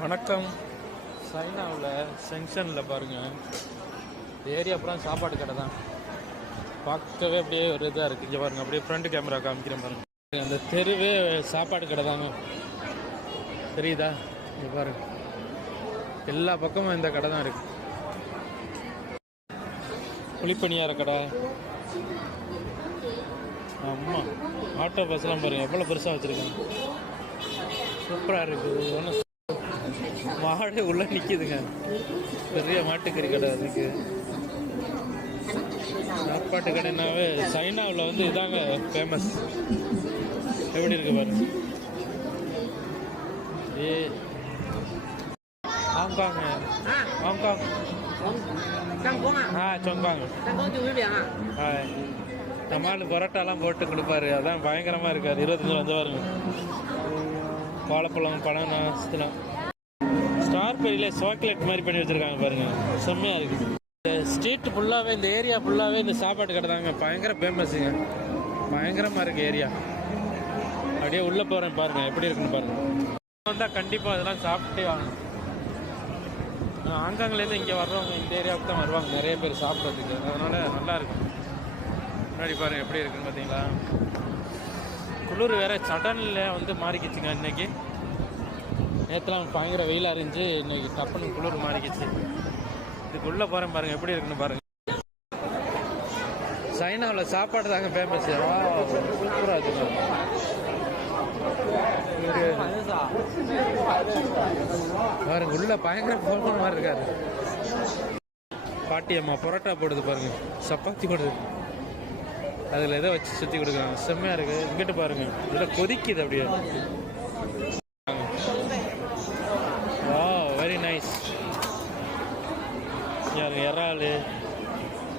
வணக்கம். சைனாவில் செங்ஷனில் பாருங்கள், இந்த ஏரியா அப்புறம் சாப்பாடு கடை தான். பார்க்கவே அப்படியே ஒரு இதாக இருக்குது. இங்கே பாருங்கள், அப்படியே ஃப்ரண்ட் கேமரா காமிக்கிறேன் பாருங்கள். அந்த தெருவே சாப்பாடு கடை தாங்க, தெரியுதா? இங்கே பாருங்கள், எல்லா பக்கமும் இந்த கடை தான் இருக்குது. குழிப்பணியார கடை. ஆமாம், ஆட்டோ பஸ்லாம் பாருங்கள் எவ்வளோ பெருசாக வச்சுருக்காங்க. சூப்பராக இருக்குது. ஒன்றும் மாடு உள்ளே நிற்கிதுங்க. பெரிய மாட்டுக்கறி கடை. அதுக்கு சாப்பாட்டு கடைனாவே சைனாவில் வந்து இதாங்க ஃபேமஸ். எப்படி இருக்கு பாருங்க. ஹாங்காங் ஹாங்காங் சொங்காங். நம்மளால் பரோட்டாலாம் போட்டு கொடுப்பாரு. அதான் பயங்கரமாக இருக்காரு. 25 வந்து பாருங்க. வாழைப்பழம், பழம், நாஸ்திலாம் ஸ்ட்ராபெரியில சாக்லேட் மாதிரி பண்ணி வச்சுருக்காங்க பாருங்கள். செம்மையாக இருக்குது. இந்த ஸ்ட்ரீட் ஃபுல்லாகவே, இந்த ஏரியா ஃபுல்லாகவே இந்த சாப்பாட்டு கடை தாங்க. பயங்கர ஃபேமஸுங்க. பயங்கரமாக இருக்குது ஏரியா. அப்படியே உள்ளே போகிறேன் பாருங்கள், எப்படி இருக்குன்னு பாருங்கள். வந்தால் கண்டிப்பாக அதெல்லாம் சாப்பிட்டே வாங்கணும். ஹாங்காங்லேருந்து இங்கே வர்றவங்க இந்த ஏரியாவுக்கு தான் வருவாங்க நிறைய பேர் சாப்பிட்றதுக்கு. அதனால் நல்லாயிருக்கும். முன்னாடி பாருங்கள் எப்படி இருக்குன்னு பார்த்தீங்களா? குளிர் வேறு சடனில் வந்து மாறிக்கிச்சுங்க. இன்றைக்கி நேற்றுலாம் பயங்கர வெயிலாக இருந்துச்சு. இன்றைக்கி டப்புன்னு குளிர் மாறிக்கிச்சு. இதுக்குள்ளே போகிறேன் பாருங்கள், எப்படி இருக்குன்னு பாருங்கள். சைனாவில் சாப்பாடு தாங்க ஃபேமஸ். சூப்பராக இருக்குது பாருங்க. உள்ள பயங்கர போன மாதிரி இருக்காரு. பாட்டியம்மா பரோட்டா போடுது பாருங்க, சப்பாத்தி போடுது. அதில் எதை வச்சு சுற்றி கொடுக்குறாங்க. செம்மையாக இருக்குது. இங்கிட்டு பாருங்கள், இதில் கொதிக்குது அப்படியே. வா, வெரி நைஸ். யாருங்க இறால்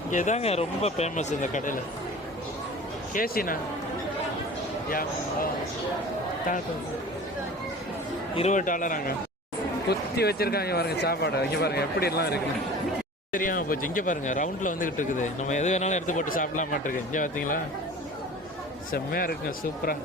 இங்கே தாங்க ரொம்ப ஃபேமஸ் இந்த கடையில். கேசினா $20 குத்தி வச்சுருக்காங்க பாருங்கள் சாப்பாடு. இங்கே பாருங்கள் எப்படிலாம் இருக்குன்னு தெரியாமல் போச்சு. இங்கே பாருங்கள் ரவுண்டில் வந்துக்கிட்டு இருக்குது. நம்ம எது வேணாலும் எடுத்து போட்டு சாப்பிடலாம் மாட்டிருக்கு. இங்கே பார்த்தீங்களா? செம்மையாக இருக்குங்க, சூப்பராக.